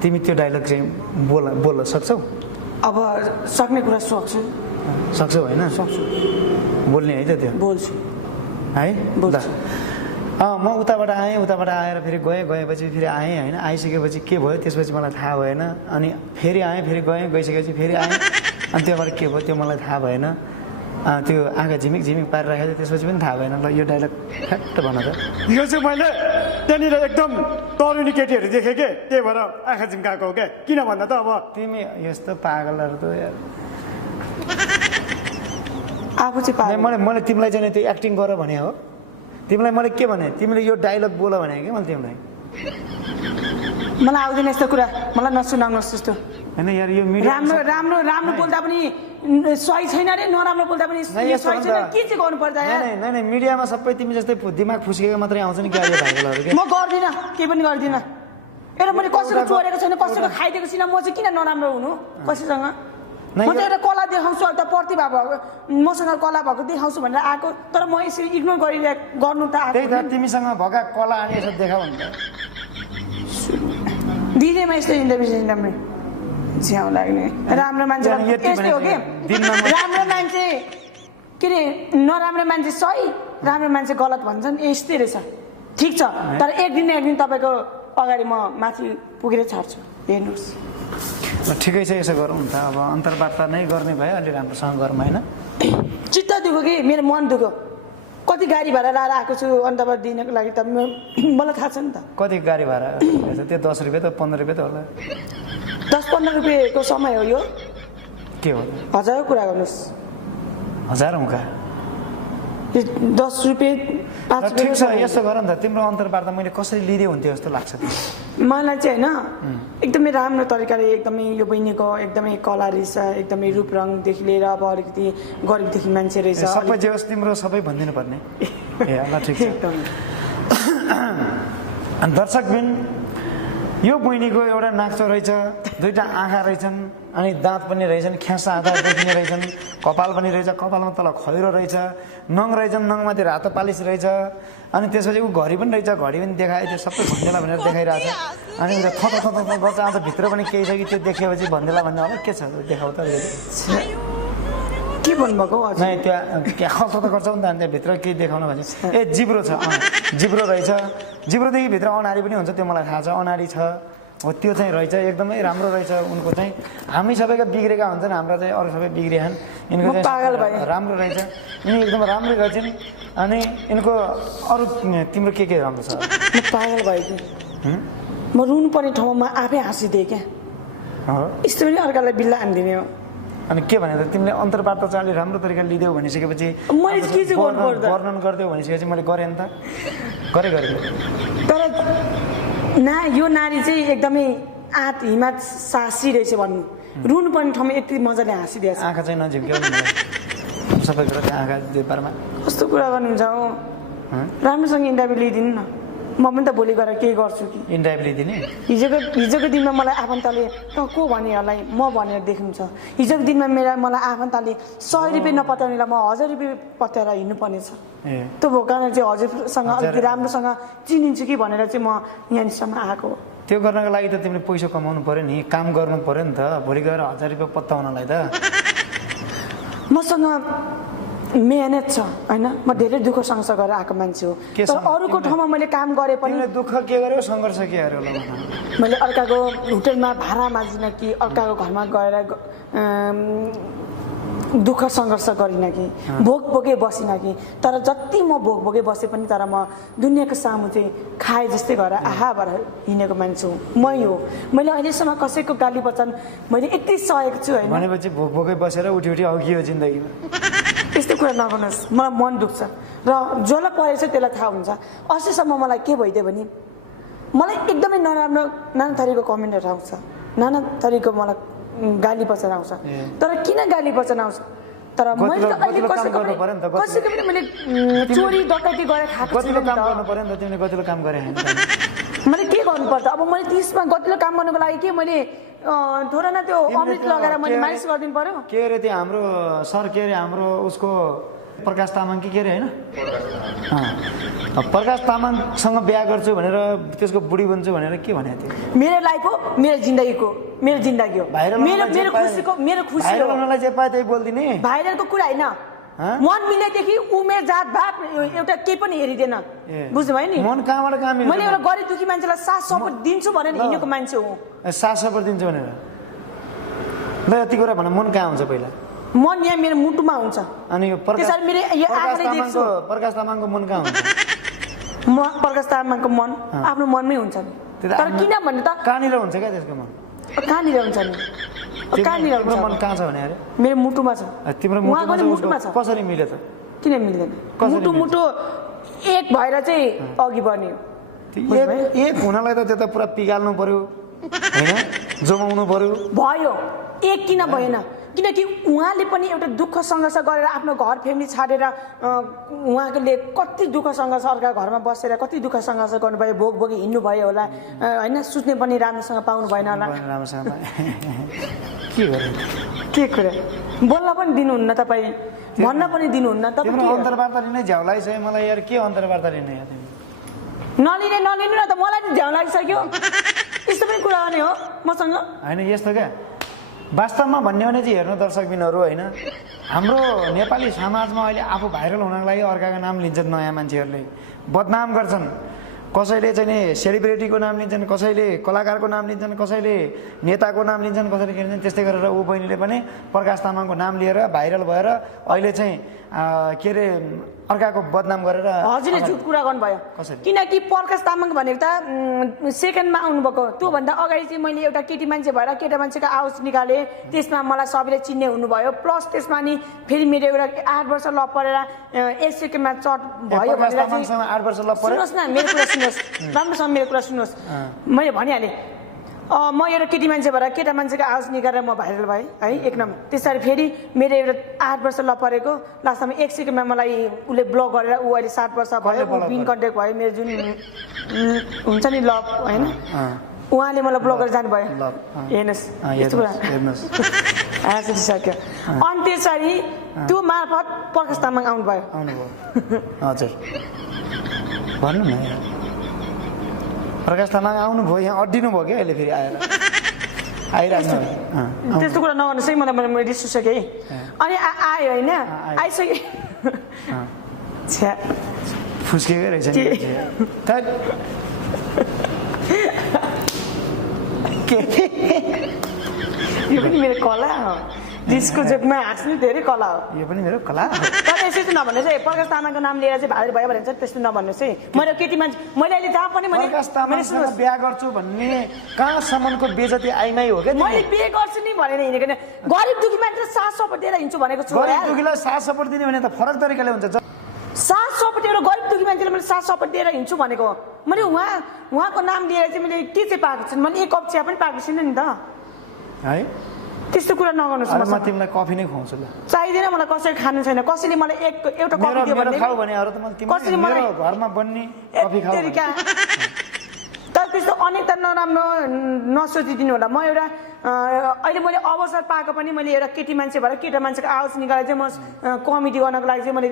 तिमी त्यो डायलग चाहिँ बोल्न सक्छौ? अब सक्ने कुरा सक्छु। सक्छौ हैन? सक्छु। बोल्ने है त त्यो? बोल्छु। है? बोल्छु। म उताबाट आएँ, उताबाट आएर फेरि गएपछि फेरि आएँ हैन, आइसकेपछि के भयो त्यसपछि मलाई थाहा भएन। अनि फेरि आएँ, फेरि गइसकेपछि फेरि आएँ, अनि त्योबाट के भयो त्यो मलाई थाहा भएन। त्यो आँखा झिमिक झिमिक पारिराखेको थियो, त्यसपछि पनि थाहा भएन। ल यो डायलग फ्याक्ट भन त। यो चाहिँ मैले त्यहाँनिर एकदम तरुणी केटीहरू देखेँ के, त्यही भएर आँखा झिम्काएको हो क्या। किन भन्दा त अब तिमी यस्तो पागलहरू त यार। आफू चाहिँ पागल। मैले तिमीलाई चाहिँ त्यो एक्टिङ गर भने हो। तिमीलाई मैले के भने, तिमीले यो डायलग बोल भने कि मैले तिमीलाई। मलाई आउँदैन यस्तो कुरा, मलाई नसुनाउनुहोस् त्यस्तो। हैन यार यो मिडिया राम्रो बोल्दा पनि सही छैन रे, नराम्रो बोल्दा पनि सही छैन। के चाहिँ गर्नु पर्छ यार? नै मिडियामा सबै तिमी जस्तै दिमाग फुस्केको मात्रै आउँछ नि क्या यो भाइगलहरु के। म गर्दिनँ, केही पनि गर्दिनँ। एउटा मैले कसैको चोरेको छैन, कसैको खाइदिएको छैन। म चाहिँ किन नराम्रो हुनु कसैसँग? म चाहिँ एउटा कला देखाउँछु, एउटा प्रतिभा भएको मसँग कला भएको देखाउँछु भनेर आएको, तर म यसरी इग्नोर गर्नु त आएको। त्यही त तिमीसँग भएका कला अनि यसो देखाउ नि त। दिनेमा यस्तो इन्टरभ्यू झ्याउ लाग्ने राम्रो मान्छे यस्तै हो कि। राम्रो मान्छे के अरे नराम्रो मान्छे सही, राम्रो मान्छे गलत भन्छन्, यस्तै रहेछ। ठिक छ, तर एक दिन तपाईँको अगाडि म माथि पुगेर छाड्छु, हेर्नुहोस्। ठिकै छ, यसो गरौँ त। अब अन्तर्वार्ता नै गर्ने भए अलि राम्रोसँग गरौँ होइन? चित्त दुख्यो कि मेरो मन दुख्यो। कति गाडी भाडा लाएर आएको छु अन्तर्वार दिनको लागि, त मलाई थाहा छ नि त। कति गाडी भाडा त्यो 10 रुपियाँ त 15 रुपियाँ त होला। 10-15 रुपियाँको समय हो यो। के हो? 1000 कुरा गर्नुहोस्। 1000 का 10 रुपियाँ 5 रुपियाँ। ठिक छ, यसो गर नि त। तिम्रो अन्तर्वार्ता मैले कसरी लिँदै हुन्थ्यो जस्तो लाग्छ? मलाई चाहिँ होइन एकदमै राम्रो तरिकाले, एकदमै यो बहिनीको एकदमै कला रहेछ, एकदमै रूप रङदेखि लिएर अब अलिकति गरिबदेखि मान्छे रहेछ। सबै जे होस् तिम्रो सबै भनिदिनु पर्ने। ए ल ठिक छ। अनि दर्शकबिन, यो बहिनीको एउटा नाक्चो रहेछ, दुईटा आँखा रहेछन्, अनि दाँत पनि रहेछन्, ख्यासा आँखा देखिने रहेछन्, कपाल पनि रहेछ, कपालमा तल खैरो रहेछ, नङ रहेछन्, नङमाथि रातो पालिस रहेछ, अनि त्यसपछि ऊ घडी पनि रहेछ, घडी पनि देखायो। त्यो सबै भन्देला भनेर देखाइरहेछ। अनि उसले थप गर्छ, आज भित्र पनि केही छ कि त्यो देखेपछि भन्देला भन्ने होला के छ देखाउ त। के भन्नुभएको? नै त्यो खल्छ त गर्छ नि त, अनि त्यहाँभित्र केही देखाउन भन्छ। ए जिब्रो छ, जिब्रो रहेछ, जिब्रोदेखि भित्र अनाडी पनि हुन्छ, त्यो मलाई थाहा छ। अनाडी छ हो, त्यो चाहिँ रहेछ, एकदमै राम्रो रहेछ उनको चाहिँ। हामी सबैका बिग्रेका हुन्छन्, हाम्रो चाहिँ अरू सबै बिग्रिएछन्, यिनको चाहिँ राम्रो रहेछ। यिनी एकदम राम्रै रहेछन्। अनि यिनको अरू तिम्रो के राम्रो छ? म पागल भयो कि म रुनु पर्ने ठाउँमा आफै हाँसिदिएँ क्या। यस्तो पनि अर्कालाई बिल्ला हानिदिने हो। अनि के भने त तिमीले अन्तर्वार्ता चाहिँ अलि राम्रो तरिकाले लिदेऊ भनिसकेपछि, मैले के चाहिँ गर्नु पर्दा वर्णन गरिदेऊ भनिसकेपछि मैले गरेँ नि त, गरेँ। तर यो नारी चाहिँ एकदमै आँट हिमात सासी रहेछ भन्नु। रुनु पर्ने ठाउँमा यति मजाले हाँसिदिएछ। आँखा चाहिँ नझिम्क्याउ सबै कुरा, त्यो आँखा व्यापारमा कस्तो कुरा गर्नुहुन्छ हो? राम्रोसँग इन्टरभ्यू लिइदिनु न, म पनि त भोलि गएर केही गर्छु कि। इन्टरभ्यू लिइदिने? हिजोको दिनमा मलाई आफन्तले त को भनेहरूलाई म भनेर देख्नुहुन्छ। हिजोको दिनमा मलाई आफन्तले 100 रुपियाँ नपत्याउनेलाई म 1000 रुपियाँ पत्याएर हिँड्नुपर्ने छ। त्यो भएको कारण चाहिँ हजुरसँग अलिकति राम्रोसँग चिनिन्छु कि भनेर चाहिँ म यहाँसम्म आएको हो। त्यो गर्नको लागि त तिमीले पैसा कमाउनु पर्यो नि, काम गर्नु पर्यो नि त। भोलि गएर 1000 रुपियाँ पत्ताउनलाई त मसँग मेहनत छ होइन। म धेरै दुःख सङ्घर्ष गरेर आएको मान्छे हो। तर अरूको ठाउँमा मैले काम गरे पनि दुःख के गर्यो, सङ्घर्ष के गर्यो? मैले अर्काको होटलमा भाडा माझिन कि, अर्काको घरमा गएर दुःख सङ्घर्ष गरिनँ कि, भोकै बसिनँ कि। तर जति म भोकै बसे पनि, तर म दुनियाँको सामु चाहिँ खाए जस्तै गरेर आहा भएर हिँडेको मान्छे हो। मै हो। मैले अहिलेसम्म कसैको गाली बचन मैले यति सहेको छु होइन। भनेपछि भोकै बसेर उठी आउकियो जिन्दगीमा। यस्तो कुरा नगर्नुहोस्, मलाई मन दुख्छ। र जसलाई परेछ त्यसलाई थाहा हुन्छ। अस्तिसम्म मलाई के भइदियो भने मलाई एकदमै नाना थरीको कमेन्टहरू आउँछ, नाना थरीको मलाई गाली बचन आउँछ। तर किन गाली बचन आउँछ? तर मैले त अहिले कसैको पनि मैले चोरी डकैती गरेर खाएको छु। काम गर्नु पर्यो नि त, तिमीले गतिलो काम गरे हैन? मैले के गर्नुपर्छ अब? मैले 30मा गतिलो काम गर्नुको लागि के मैले थोरै न त्यो अमृत लगाएर मैले मालिस गरिदिनु पर्यो? के अरे त्यो हाम्रो सर, के अरे हाम्रो उसको प्रकाश तामाङ के अरे होइन प्रकाश तामाङसँग बिहा गर्छु भनेर त्यसको बुढी बन्छु भनेर के भनेको थियो मेरो लाइफ हो मेरो जिन्दगी हो मेरो खुसीको मेरो खुसी हो भाइरललाई जे पाए त्यही बोल्दिने भाइरलको कुरा होइन मन मिल्नेदेखि उमेर जात भात एउटा केही पनि हेरिँदैन बुझ्नुभयो नि मन कहाँबाट कहाँ मिल्छ मैले एउटा गरिब दुखी मान्छेलाई साथ सपोर्ट दिन्छु भनेर हिँडेको मान्छे हो साथ सपोर्ट दिन्छु भनेर ल यति कुरा भन मन कहाँ हुन्छ पहिला मन यहाँ मेरो मुटुमा हुन्छ अनि यो त्यसरी मेरो यो आँखाले देख्छु प्रकाश तामाङको मन कहाँ हुन्छ प्रकाश तामाङको मन आफ्नो मनमै हुन्छ नि तर किन भन्ने त कहाँनिर हुन्छ क्या त्यसको मन कहाँनिर हुन्छ नि कहाँनिर तिम्रो मन कहाँ छ भने अरे मेरो मुटुमा छ तिम्रो मुटुमा छ कसरी मिल्यो त किन मिल्दैन मुटु मुटु एक भएर चाहिँ अघि बढ्ने हो एक हुनलाई त त्यो त पुरा पिगाल्नु पर्यो होइन जमाउनु पर्यो भयो एक किन भएन किनकि उहाँले पनि एउटा दुःख सङ्घर्ष गरेर आफ्नो घर फ्यामिली छाडेर उहाँले कति दुःख सङ्घर्ष अर्का घरमा बसेर कति दुःख सङ्घर्ष गर्नुभयो भोग भोगी हिँड्नु भयो होला होइन सुत्ने पनि राम्रोसँग पाउनु भएन होला के कुरा बोल्न पनि दिनुहुन्न तपाईँ भन्न पनि दिनुहुन्न तपाईँ अन्तर्वार्ता लिने झ्याउ लागिसक्यो मलाई यार के अन्तर्वार्ता लिने नलिनु न त मलाई नि झ्याउ लागिसक्यो यस्तो पनि कुरा गर्ने हो मसँग होइन यस्तो क्या वास्तवमा भन्ने भने चाहिँ हेर्नु दर्शकबिनहरू होइन हाम्रो नेपाली समाजमा अहिले आफू भाइरल हुनको लागि अर्काको नाम लिन्छन् नयाँ मान्छेहरूले बदनाम गर्छन् कसैले चाहिँ नि सेलिब्रेटीको नाम लिन्छन् कसैले कलाकारको नाम लिन्छन् कसैले नेताको नाम लिन्छन् कसैले के लिन्छन् त्यस्तै गरेर ऊ बहिनीले पनि प्रकाश तामाङको नाम लिएर भाइरल भएर अहिले चाहिँ के अरे अर्काको बदनाम गरेर हजुरले झुट कुरा गर्नुभयो किनकि प्रकाश तामाङ भनेको त सेकेन्डमा आउनुभएको त्योभन्दा अगाडि चाहिँ मैले एउटा केटी मान्छे भएर केटा मान्छेको आवाज निकालेँ त्यसमा मलाई सबैले चिन्ने हुनुभयो प्लस त्यसमा नि फेरि मेरो एउटा 8 वर्ष लभ परेर 1 सेकेन्डमा चट भयो भनेर चाहिँ 8 वर्ष लभ परेर सुन्नुहोस् न मेरो कुरा सुन्नुहोस् राम्रोसँग मेरो कुरा सुन्नुहोस् मैले भनिहालेँ म एउटा केटी मान्छे भएर केटा मान्छेको आवाज निकालेर म भाइरल भएँ है एक नम्बर त्यसरी फेरि मेरो एउटा 8 वर्ष लभ परेको लास्टमा 1 सेकेन्डमा मलाई उसले ब्लक गरेर ऊ अहिले 7 वर्ष भयो बिन कन्ट्याक्ट भयो मेरो जुन हुन्छ नि लभ होइन उहाँले मलाई ब्लक गरेर जानुभयो हेर्नुहोस् यस्तो कुरा आइसक्यो अनि त्यसरी त्यो मार्फत प्रकाश तामाङ आउनुभयो हजुर भन्नु न प्रकाश तामाङ आउनुभयो यहाँ अड्डिनु भयो क्या अहिले फेरि आएर आइरहेको त्यस्तो कुरा नगर्नुहोस् है मलाई मैले रिस उठिसकेँ है अनि आयो होइन आइसकेँ छ्या फुस्केकै रहेछ यो पनि मेरो कला हो रिसको जोकमा हाँस्नु धेरै कला हो यो पनि मेरो कला तर यसरी चाहिँ नभन्नुहोस् है प्रकाश तामाङको नाम लिएर चाहिँ भाइरल भयो भने चाहिँ त्यस्तो नभन्नुहोस् है मेरो केटी मान्छे मैले अहिले जहाँ पनि प्रकाश तामाङसँग बिहा गर्छु भन्ने कहाँसम्मको बेइज्जती आइमाई हो क्या मैले बिहे गर्छु नि भनेर हिँडेको नि गरिब दुखी मान्छे साथ सपोर्ट दिएर हिँड्छु भनेको छु गरिब दुखीलाई साथ सपोर्ट दिने भने त फरक तरिकाले हुन्छ साथ सपोर्ट एउटा गरिब दुखी मान्छेले मैले साथ सपोर्ट दिएर हिँड्छु भनेको मैले उहाँको नाम लिएर चाहिँ मैले के चाहिँ पाएको छु मैले 1 कप चिया पनि पाएको छुइनँ नि त है त्यस्तो कुरा नगर्नुहोस् म तिमीलाई कफी नै खुवाउँछु ल चाहिँदैन मलाई कसैले खानु छैन कसैले मलाई एउटा कफी दियो भने खाऊ भने अरू त मैले तिमीलाई मेरो घरमा बन्ने कफी खाऊ तर त्यस्तो अनेक त नराम्रो नसोचिदिनु होला म एउटा अहिले मैले अवसर पाएको पनि मैले एउटा केटी मान्छे भएर केटा मान्छेको आवाज निकालेर चाहिँ म कमेडी गर्नको लागि चाहिँ मैले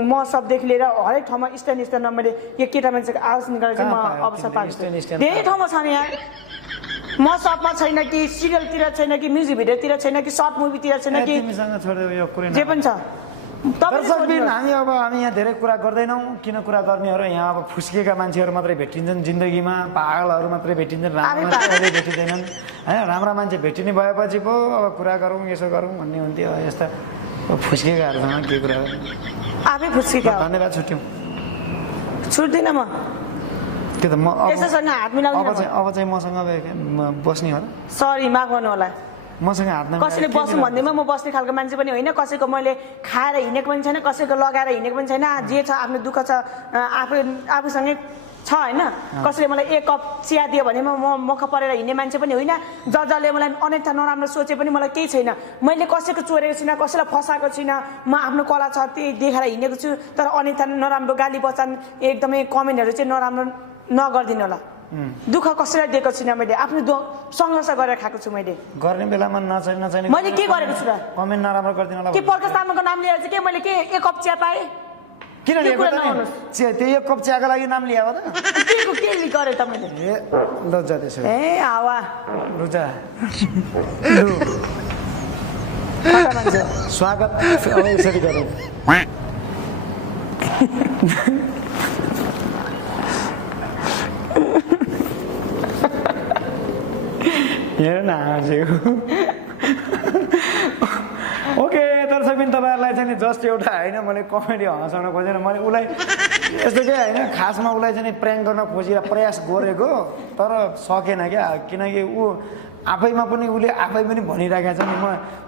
म सबदेखि लिएर हरेक ठाउँमा स्ट्यान्डमा मैले यो केटा मान्छेको आवाज निकालेर चाहिँ म अवसर पाएको छु धेरै ठाउँमा छ नि यहाँ म सबमा छैन कि सिरियलतिर छैन कि म्युजिक भिडियोतिर छैन कि सर्ट मुभीतिर छैन कि जे पनि छ हामी यहाँ धेरै कुरा गर्दैनौँ किन कुरा गर्नेहरू यहाँ अब फुस्किएका मान्छेहरू मात्रै भेटिन्छन् जिन्दगीमा पागलहरू मात्रै भेटिन्छन् राम्रा मान्छेहरू भेटिँदैनन् होइन राम्रा मान्छे भेटिने भएपछि पो अब कुरा गरौँ यसो गरौँ भन्ने हुन्थ्यो यस्ता फुस्किएकाहरूसँग के कुरा आफै फुस्किएका धन्यवाद छुट्यौँ छुट्दिनँ म त्यो त म हात मिलाउनु अब चाहिँ मसँग बस्ने हो र सरी माफ गर्नु होला मसँग हात कसैले बस्नु भन्दैमा म बस्ने खालको मान्छे पनि होइन कसैको मैले खाएर हिँडेको पनि छैन कसैको लगाएर हिँडेको पनि छैन जे छ आफ्नो दुःख छ आफूसँगै छ होइन कसैले मलाई 1 कप चिया दियो भने म मख परेर हिँड्ने मान्छे पनि होइन जसले मलाई अनेकथा नराम्रो सोचे पनि मलाई केही छैन मैले कसैको चोरेको छुइनँ कसैलाई फसाएको छुइनँ म आफ्नो कला छ त्यही देखाएर हिँडेको छु तर अनेकथा नराम्रो गाली बचान एकदमै कमेन्टहरू चाहिँ नराम्रो नगरिदिनु होला दुःख कसैलाई दिएको छुइनँ मैले आफ्नो सङ्घर्ष गरेर खाएको छु मैले गर्ने बेलामा नचाहिने मैले के गरेको छु र कमेन्ट नराम्रो गरिदिनु होला के प्रकाश तामाङको नाम लिएर चाहिँ के मैले के एक कप चिया पाएँ किन लिएको त नि त्यो एक कप चियाको लागि नाम लिएको त के गरेँ त मैले ए लज्जा त्यसो ए हावा रुजा लु कता मान्छे स्वागत अब यसरी गरौँ हेर न हाँसेको ओके दर्शक पनि तपाईँहरूलाई चाहिँ नि जस्ट एउटा होइन मैले कमेडी हँसाउन खोजेर मैले उसलाई यस्तो के होइन खासमा उसलाई चाहिँ प्र्याङ्क गर्न खोजेर प्रयास गरेको तर सकेन क्या किनकि ऊ आफैमा पनि उसले आफै पनि भनिराखेको छ नि म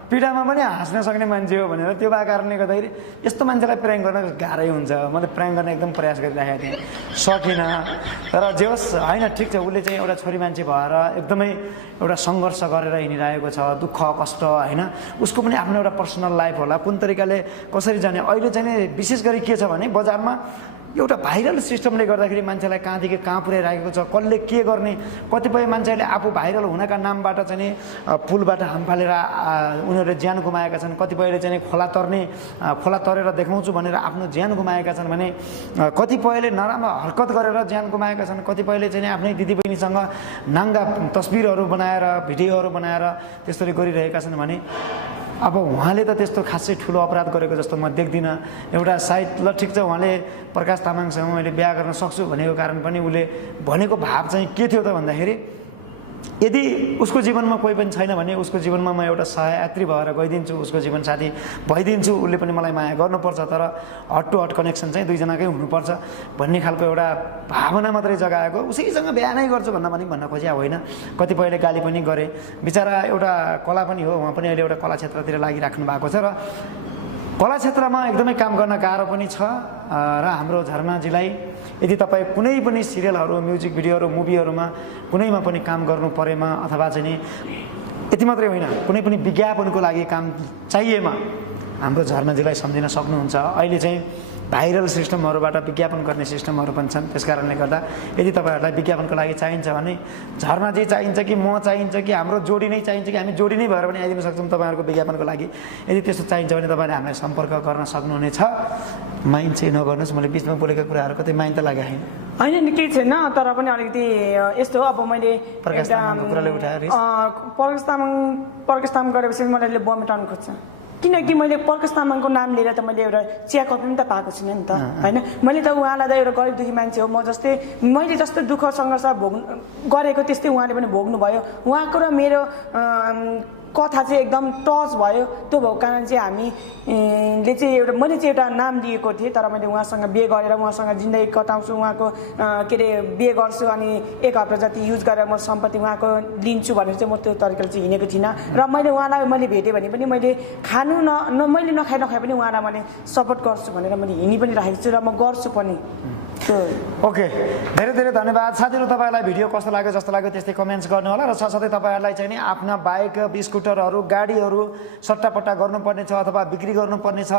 पिडामा पनि हाँस्न सक्ने मान्छे हो भनेर त्यो भएको कारणले गर्दाखेरि यस्तो मान्छेलाई प्र्याङ्क गर्न गाह्रै हुन्छ मैले प्र्याङ्क गर्न एकदम प्रयास गरिराखेको थिएँ सकिनँ तर जे होस् होइन ठिक छ उसले चाहिँ एउटा छोरी मान्छे भएर एकदमै एउटा सङ्घर्ष गरेर हिँडिरहेको छ दुःख कष्ट होइन उसको पनि आफ्नो एउटा पर्सनल लाइफ होला कुन तरिकाले कसरी जाने अहिले चाहिँ विशेष गरी के छ भने बजारमा एउटा भाइरल सिस्टमले गर्दाखेरि मान्छेलाई कहाँदेखि कहाँ पुर्याइराखेको छ कसले के गर्ने कतिपय मान्छेहरूले आफू भाइरल हुनका नामबाट चाहिँ नि पुलबाट हामफालेर उनीहरूले ज्यान गुमाएका छन् कतिपयले चाहिँ खोला तरेर देखाउँछु भनेर आफ्नो ज्यान गुमाएका छन् भने कतिपयले नराम्रो हरकत गरेर ज्यान गुमाएका छन् कतिपयले चाहिँ आफ्नै दिदीबहिनीसँग नाङ्गा तस्बिरहरू बनाएर भिडियोहरू बनाएर त्यसरी गरिरहेका छन् भने अब उहाँले त त्यस्तो खासै ठुलो अपराध गरेको जस्तो म देख्दिनँ एउटा सायद ल ठिक छ उहाँले प्रकाश तामाङसँग मैले बिहा गर्न सक्छु भनेको कारण पनि उसले भनेको भाव चाहिँ के थियो त भन्दाखेरि यदि उसको जीवनमा कोही पनि छैन भने उसको जीवनमा म एउटा सहयात्री भएर गइदिन्छु उसको जीवनसाथी भइदिन्छु उसले पनि मलाई माया गर्नुपर्छ तर हट टु हट कनेक्सन चाहिँ दुईजनाकै हुनुपर्छ भन्ने खालको एउटा भावना मात्रै जगाएको उसैसँग बिहा नै गर्छु भन्न खोजिया होइन कतिपयले गाली पनि गरे बिचरा एउटा कला पनि हो उहाँ पनि अहिले एउटा कला क्षेत्रतिर लागिराख्नु भएको छ र कला क्षेत्रमा एकदमै काम गर्न गाह्रो पनि छ र हाम्रो झरनाजीलाई यदि तपाईँ कुनै पनि सिरियलहरू म्युजिक भिडियोहरू मुभीहरूमा कुनैमा पनि काम गर्नु परेमा अथवा चाहिँ नि यति मात्रै होइन कुनै पनि विज्ञापनको लागि काम चाहिएमा हाम्रो झरनाजीलाई सम्झिन सक्नुहुन्छ अहिले चाहिँ भाइरल सिस्टमहरूबाट विज्ञापन गर्ने सिस्टमहरू पनि छन् त्यस कारणले गर्दा यदि तपाईँहरूलाई विज्ञापनको लागि चाहिन्छ भने झरनाजी चाहिन्छ कि म चाहिन्छ कि हाम्रो जोडी नै चाहिन्छ कि हामी जोडी नै भएर पनि आइदिन सक्छौँ तपाईँहरूको विज्ञापनको लागि यदि त्यस्तो चाहिन्छ भने तपाईँहरूले हामीलाई सम्पर्क गर्न सक्नुहुनेछ माइन्ड चाहिँ नगर्नुहोस् मैले बिचमा बोलेको कुराहरू कतै माइन्ड त लागेको होइन होइन नि केही छैन तर पनि अलिकति यस्तो हो अब मैले प्रकाश तामाङको कुराले उठाएर प्रकाश तामाङ गरेपछि मलाई बमेटाउनु खोज्छ किनकि मैले प्रकाश तामाङको नाम लिएर त मैले एउटा चिया कपी पनि त पाएको छुइनँ नि त होइन मैले त उहाँलाई त एउटा गरिब दुखी मान्छे हो म जस्तै मैले जस्तो दुःख सङ्घर्ष गरेको त्यस्तै उहाँले पनि भोग्नु भयो उहाँको र मेरो कथा चाहिँ एकदम टच भयो त्यो भएको कारण चाहिँ हामीले चाहिँ एउटा मैले चाहिँ एउटा नाम लिएको थिएँ तर मैले उहाँसँग बिहे गरेर उहाँसँग जिन्दगी कटाउँछु उहाँको के अरे बिहे गर्छु अनि एक हप्ता जति युज गरेर म सम्पत्ति उहाँको लिन्छु भनेर चाहिँ म त्यो तरिकाले चाहिँ हिँडेको थिइनँ र मैले उहाँलाई मैले भेटेँ भने पनि मैले खानु मैले नखाए पनि उहाँलाई मैले सपोर्ट गर्छु भनेर मैले हिँडी पनि राखेको छु र म गर्छु पनि ओके धेरै धेरै धन्यवाद साथीहरू तपाईँहरूलाई भिडियो कस्तो लाग्यो जस्तो लाग्यो त्यस्तै कमेन्ट्स गर्नु होला र साथसाथै तपाईँहरूलाई चाहिँ नि आफ्ना बाइक स्कुटरहरू गाडीहरू सट्टापट्टा गर्नुपर्ने छ अथवा बिक्री गर्नुपर्ने छ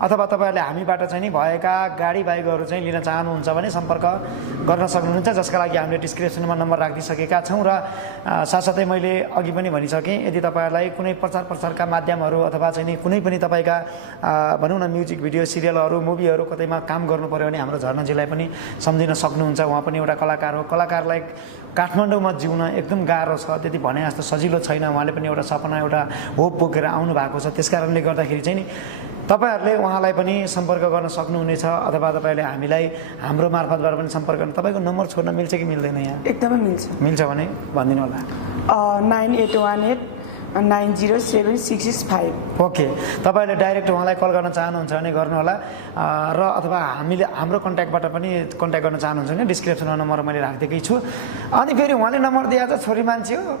अथवा तपाईँहरूले हामीबाट चाहिँ नि भएका गाडी बाइकहरू चाहिँ लिन चाहनुहुन्छ भने सम्पर्क गर्न सक्नुहुन्छ जसका लागि हामीले डिस्क्रिप्सनमा नम्बर राखिदिसकेका छौँ र साथसाथै मैले अघि पनि भनिसकेँ यदि तपाईँहरूलाई कुनै प्रचार प्रसारका माध्यमहरू अथवा चाहिँ नि कुनै पनि तपाईँका भनौँ न म्युजिक भिडियो सिरियलहरू मुभीहरू कतैमा काम गर्नु पऱ्यो भने हाम्रो झरनाजीलाई पनि सम्झिन सक्नुहुन्छ उहाँ पनि एउटा कलाकार हो कलाकारलाई काठमाडौँमा जिउन एकदम गाह्रो छ त्यति भने जस्तो सजिलो छैन उहाँले पनि एउटा सपना एउटा होप बोकेर आउनु भएको छ त्यस कारणले गर्दाखेरि चाहिँ नि तपाईँहरूले उहाँलाई पनि सम्पर्क गर्न सक्नुहुनेछ अथवा तपाईँले हामीलाई हाम्रो मार्फतबाट पनि सम्पर्क गर्न तपाईँको नम्बर छोड्न मिल्छ कि मिल्दैन यहाँ एकदमै मिल्छ भने भनिदिनु होला 9818907665 ओके तपाईँहरूले डाइरेक्ट उहाँलाई कल गर्न चाहनुहुन्छ भने गर्नुहोला र अथवा हामीले हाम्रो कन्ट्याक्टबाट पनि कन्ट्याक्ट गर्न चाहनुहुन्छ भने डिस्क्रिप्सनमा नम्बर मैले राखिदिएकै छु अनि फेरि उहाँले नम्बर दिएको छ छोरी मान्छे हो